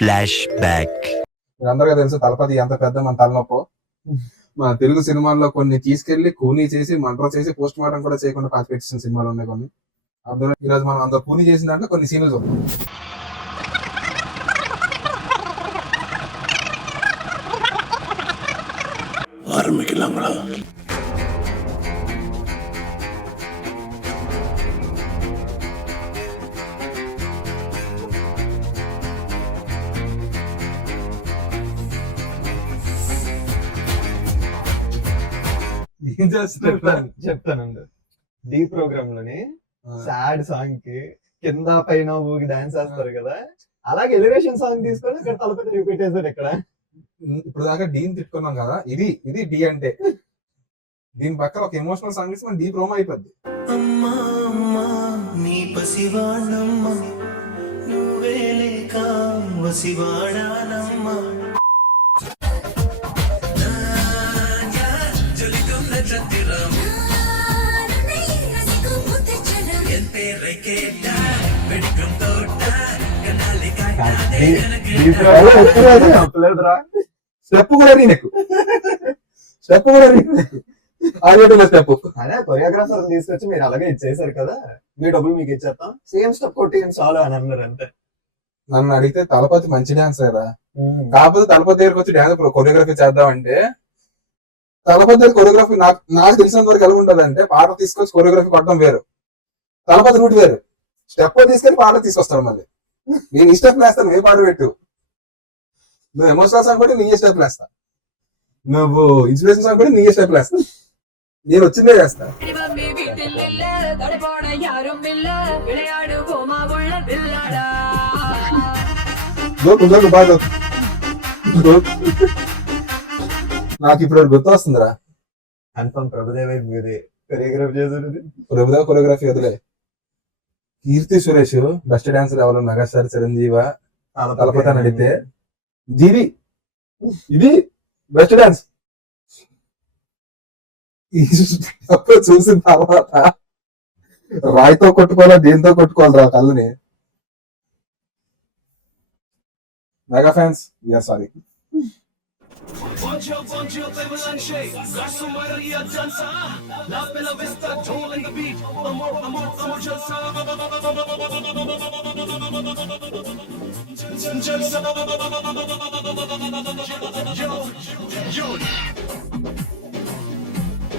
Flash back. మీరందరికీ తెలుసు తలపతి ఎంత పెద్ద మన తలనొప్పో. మన తెలుగు సినిమాల్లో కొన్ని తీసుకెళ్లి కూనీ చేసి మర్డర్ చేసి పోస్ట్ మార్టం కూడా చేయకుండా పాతి పెట్టిన సినిమాలు ఉన్నాయి కొన్ని. అందులో ఈరోజు మనం అందరూ కూనీ చేసిన దాంట్లో కొన్ని సీన్లు చూద్దాం. చెప్తానండి. డి ప్రోగ్రామ్ లోని సాడ్ సాంగ్ కి కింద పైన ఊగి డాన్స్ వేస్తారు కదా, అలాగే ఎలివేషన్ సాంగ్ తీసుకొని ఇక్కడ తలపతి రిపీట్ చేశారు. ఇక్కడ ఇప్పుడు దాకా డీని తిట్టుకున్నాం కదా, ఇది ఇది డి అంటే. దీని పక్కన ఒక ఎమోషనల్ సాంగ్ ఇస్తే మన డీ ప్రోమో అయిపోద్ది. అమ్మా అమ్మా నీ పసివాణమ్మ నువ్వే లేక వసివాడానమ్మా స్టెప్ కూడా రీమేక్, స్టెప్ కూడా రీమేక్, స్టెప్. అదే కొరియోగ్రాఫర్ తీసుకొచ్చి మీరు అలాగే ఇచ్చేసారు కదా, మీ డబ్బులు మీకు ఇచ్చేస్తాం, సేమ్ స్టెప్ కొట్టి చాలు అని అన్నారు అంతే. నన్ను అడిగితే తలపతి మంచి డాన్స్ రా, కాకపోతే తలపతి దగ్గరకు వచ్చి డాన్స్ కొరియోగ్రఫీ చేద్దాం అంటే, తలపతి దగ్గర కొరియోగ్రఫీ నాకు తెలిసినంత వరకు ఎలా ఉండదు అంటే, పాట తీసుకొచ్చి కొరియోగ్రఫీ కొట్టడం వేరు, తలపతి రూట్ వేరు. స్టెప్ తీసుకెళ్లి పాట తీసుకొస్తాడు. మళ్ళీ నేను ఈ స్టెప్ వేస్తాను, ఏ పాట పెట్టు, నువ్వు ఎమోషనల్ సాంగ్ కూడా నీ స్టెప్ వేస్తా, నువ్వు ఇన్స్పిరేషన్ సాంగ్ కూడా నీ స్టెప్ వేస్తా, నేను వచ్చిందే చేస్తా. నాకు ఇప్పుడు గుర్తు వస్తుందిరా, కన్ఫర్మ్ ప్రభుదేవ కొరియోగ్రఫీ చేసేది. ప్రభుదేవ కొరియోగ్రఫీ వదిలే, కీర్తి సురేష్ బెస్ట్ డాన్సర్ ఎవరు, మెగాస్టార్ చిరంజీవ తలపతి అని అడిగితే జీవి ఇది బెస్ట్ డాన్స్. అప్పుడు చూసిన తర్వాత రాయితో కొట్టుకోవాలా దేంతో కొట్టుకోవాలి రా కళ్ళని. Mega fans we're sorry.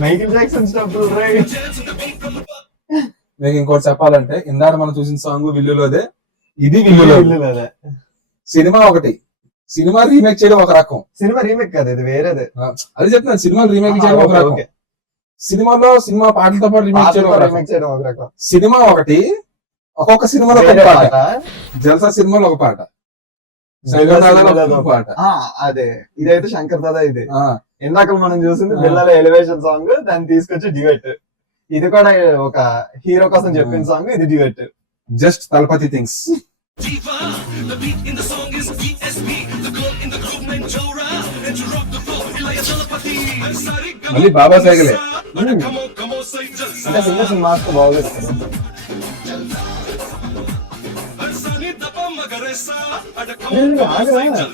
Michael Jackson step. మీకు ఇంకోటి చెప్పాలంటే, ఇందాక మనం చూసిన సాంగ్ విల్లులోదే, ఇది విల్లులోదే. సినిమా ఒకటి, సినిమా రీమేక్ చేయడం ఒక రకం. సినిమా రీమేక్ కాదు, ఇది వేరేదే. అది చెప్తున్నాను, సినిమా రీమేక్ చేయడం ఒక రకం, సినిమాలో సినిమా పాటలతో పాటు రీమేక్ చేయడం ఒక రకం. సినిమా ఒకటి, ఒక్కొక్క సినిమాలో ఒక పాట. జల్సా సినిమాలో ఒక పాట, పాట. అదే ఇదైతే శంకర్ దాదా. ఇది ఇందాక మనం చూసింది పిల్లల ఎలివేషన్ సాంగ్, దాన్ని తీసుకొచ్చి డ్యూయట్. ఇది కూడా ఒక హీరో కోసం చెప్పిన సాంగ్, ఇది డ్యూయట్. Just Thalapathy things. మళ్ళీ బాబా సైకిలే అంటే సింగర్స్ మాస్క్ బాగుంది.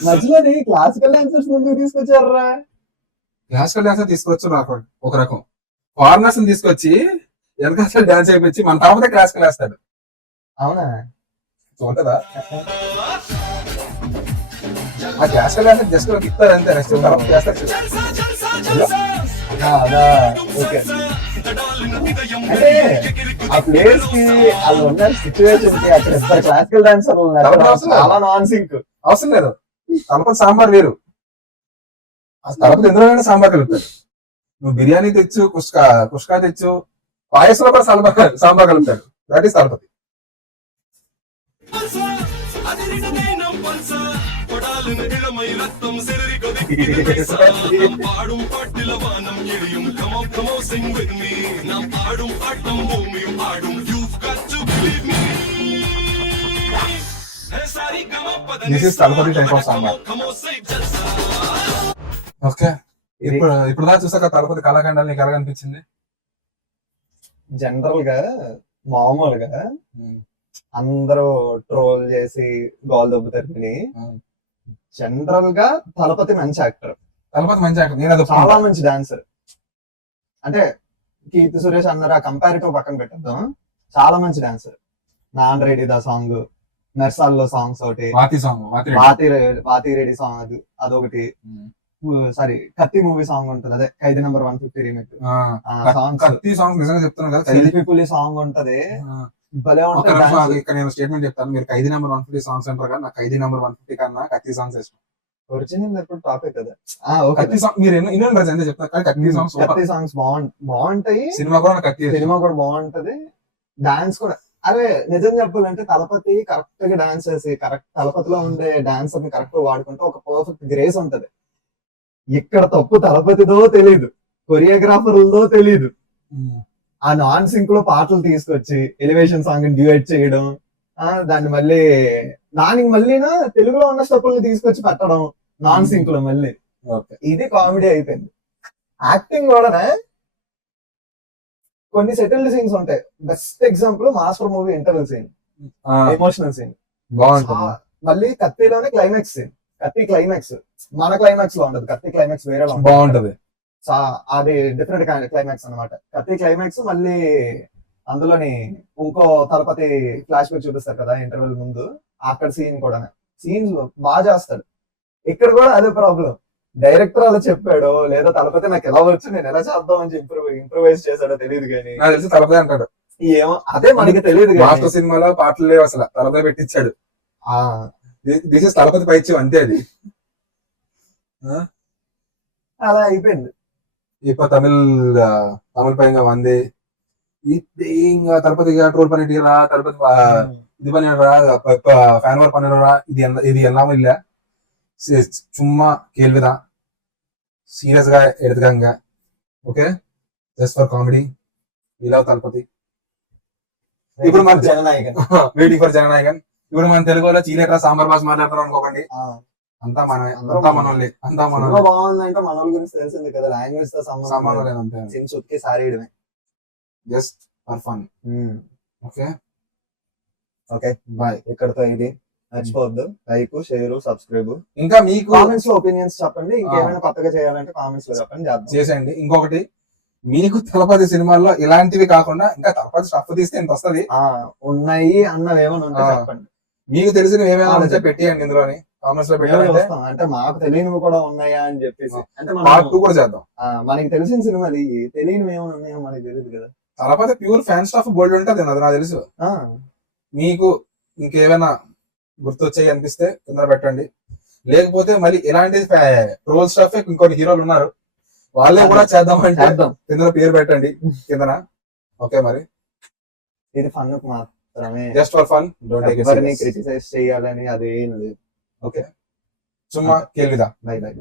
మధ్యలోని క్లాసికల్ డాన్సర్స్ ముందుకు తీసుకొచ్చారా? క్లాసికల్ డాన్సర్ తీసుకొచ్చు నాకు ఒక రకం, ఫారినర్స్ తీసుకొచ్చి వెనకాల డాన్స్ అయిపోయి మన తాపతే క్లాసికల్ వేస్తాడు. అవునా? చూడదా ఆ క్లాసికల్ డాన్సర్ జస్ట్ ఇస్తారు అంతే, నెక్స్ట్ చేస్తారు. అంటే ఆ ప్లేస్ కి వాళ్ళు ఉన్న సిచ్యువేషన్ కి అక్కడ ఇద్దరు క్లాసికల్ డాన్సర్ చాలా నాన్ సింక్. అవసరం లేదు, తలపతి సాంబార్ వేరు, తలపతి ఎందులోనైనా సాంబార్ కలుపుతాడు. నువ్వు బిర్యానీ తెచ్చు, కుష్కా తెచ్చు, పాయసంలో కూడా సాంబార్ కలుపుతాడు. That is Thalapathy. This is Thalapathy type of sambar. Okay, ఇప్పుడు దా చూసాక తలపతి కళాఖండాలు నీకు ఎలా అనిపించింది? జనరల్ గా మామూలుగా అందరూ ట్రోల్ చేసి గోల్ దొబ్బుతారు, జనరల్ గా తలపతి మంచి యాక్టర్, తలపతి మంచి యాక్టర్, నేను అది చాలా ఒప్పుకుంటా. మంచి డాన్సర్. అంటే కీర్తి సురేష్ అన్నారు, ఆ కంపారిటివ్ పక్కన పెట్టేద్దాం, చాలా మంచి డాన్సర్. నాన్ రెడీ దా సాంగ్, మెర్సాల్లో సాంగ్స్ ఒకటి, వాతి సాంగ్, వాతి రెడ్డి. వాతి రెడీ సాంగ్ అదొకటి, సారీ కత్తి మూవీ సాంగ్ ఉంటుంది, అదే ఖైదీ నెంబర్ 150 రీమేక్ ఆ, సాంగ్స్, కత్తి సాంగ్స్ నిజంగా చెప్తున్నాను కదా. సెల్ఫీ పులి సాంగ్ ఉంటది, భలే ఒక ఉంటది నిమిషం dance. ఆగు, ఇక్కడ నేను స్టేట్మెంట్ చెప్తాను. మీరు ఖైదీ నెంబర్ 150 సాంగ్స్ అంటారు కదా, నాకు ఖైదీ నెంబర్ 150 కన్నా కత్తి సాంగ్స్ ఇష్టం. ఒరిజినల్ ఎప్పుడు టాపిక్ కదా. ఓకే, కత్తి సాంగ్ మీరు ఎన్నో రోజు అంతే చెప్తాను, కానీ కత్తి సాంగ్స్ కత్తి సాంగ్స్ బాగుంటాయి, సినిమా కూడా నాకు కత్తి ఇష్టం. సినిమా కూడా బాగుంటది, డాన్స్ కూడా. అరే నిజం చెప్పాలంటే తలపతి కరెక్ట్ గా డాన్స్ చేసి, కరెక్ట్ తలపతిలో ఉండే డాన్సర్ ని కరెక్ట్ వాడుకుంటే ఒక పర్ఫెక్ట్ గ్రేస్ ఉంటది. ఇక్కడ తప్పు తలపతిదో తెలీదు, కొరియోగ్రాఫర్లదో తెలీదు. ఆ నాన్ సింక్ లో పాటలు తీసుకొచ్చి ఎలివేషన్ సాంగ్ డ్యూయట్ చేయడం, దాన్ని మళ్ళీ దానికి మళ్ళీనా తెలుగులో ఉన్న స్టెప్పుల్ని తీసుకొచ్చి పెట్టడం నాన్ సింక్ లో మళ్ళీ. ఓకే. ఇది కామెడీ అయిపోయింది. యాక్టింగ్ కూడా కొన్ని సెటిల్డ్ సీన్స్ ఉంటాయి. Best example master movie interval scene, emotional scene బాగుంటుంది. మళ్ళీ కత్తిలోనే క్లైమాక్స్ సీన్, కత్తి క్లైమాక్స్ మన క్లైమాక్స్ లో ఉండదు, కత్తి క్లైమాక్స్ వేరే బాగుంటది. అది డిఫరెంట్ క్లైమాక్స్ అన్నమాట. కత్తి క్లైమాక్స్ మళ్ళీ అందులోని ఇంకో తలపతి ఫ్లాష్ బ్యాక్ చూపిస్తారు కదా ఇంటర్వెల్ ముందు, అక్కడ సీన్ కూడా సీన్స్ బాగా చేస్తాడు. ఇక్కడ కూడా అదే ప్రాబ్లం, డైరెక్టర్ అలా చెప్పాడో లేదా తలపతి నాకు ఎలా వచ్చు నేను ఎలా చేద్దాం అని ఇంప్రూవైజ్ చేశాడో తెలియదు కానీ, నాకు తెలిసి తలపతి అంటాడు. ఏమో అదే మనకి తెలియదు. మాస్టర్ సినిమాలో పాటలు లేవు అసలు, తలపతి పెట్టించాడు. దిస్ ఇస్ తలపతి పైచ్యం అంతే. అది అలా అయిపోయింది. இப்ப தமிழ் பையங்க வந்து இங்க தளபதி ட்ரோல் பண்ணிட்டீரா, தளபதி இது பண்ணிடுறா, இப்ப ஃபேன் வார் பண்ணிடுறா, இது எல்லாமே இல்ல, சும்மா கேள்விதான், సీరియస్ గా எடுத்துக்காங்க. Okay, just for comedy, we love Thalapathy. ఇప్పుడు మన జననాయకన్, వెయిటింగ్ ఫర్ జననాయకన్. ఇప్పుడు మన తెలుగులో చీలేట్రా సాంబార్ భాష మాట్లాడతారు అనుకోకండి, అంతా మనోళ్ళే. బాగుందంటే మన వాళ్ళ గురించి తెలిసింది కదా, లాంగ్వేజ్ తో సంబంధం లేదు, అంతే. సీన్స్ ఉతికి సారేయడమే, just for fun. Okay okay bye. ఇక్కడతో ఇది మర్చిపోవద్దు, లైక్ షేర్ సబ్స్క్రైబ్. ఇంకా మీకు కామెంట్స్ లో ఒపీనియన్స్ చెప్పండి, ఇంకేమైనా కొత్తగా చేయాలంటే కామెంట్స్ లో చెప్పండి, చేసేయండి. ఇంకొకటి, మీకు తలపతి సినిమాల్లో ఇలాంటివి కాకుండా ఇంకా తలపతి స్టఫ్ తీస్తే ఇంత వస్తుంది ఉన్నాయి అన్నవేమైనా ఉంటే చెప్పండి. మీకు తెలిసినవి ఏమైనా ఉంటే పెట్టేయండి ఇందులోని కామెంట్స్ లో పెట్టాలంటే, అంటే మాకు తెలియనివి కూడా ఉన్నాయా అని చెప్పేసి, అంటే పార్ట్ 2 కూడా చేద్దాం. మనకి తెలిసిన సినిమాలు తెలియనివి ఏమైనా ఉన్నాయో మనకి తెలియదు కదా. తలపతి ప్యూర్ ఫ్యాన్ స్టాఫ్ బోల్డ్ ఉంటుంది, అది నాకు తెలుసు. మీకు ఇంకేమైనా గుర్తొచ్చాయి అనిపిస్తే కింద పెట్టండి, లేకపోతే మళ్ళీ ఇలాంటి ట్రోల్ స్టాఫ్ ఇంకొన్ని హీరోలు ఉన్నారు, వాళ్ళే కూడా చేద్దామంటే కింద పేరు పెట్టండి కిందన. ఓకే, మరి ఇది ఫన్ మాత్రమే, just for fun, don't take it serious. Criticize చేయాలని అదేం లేదు. ఓకే, సుమ్మా కేల్విదా. Bye by.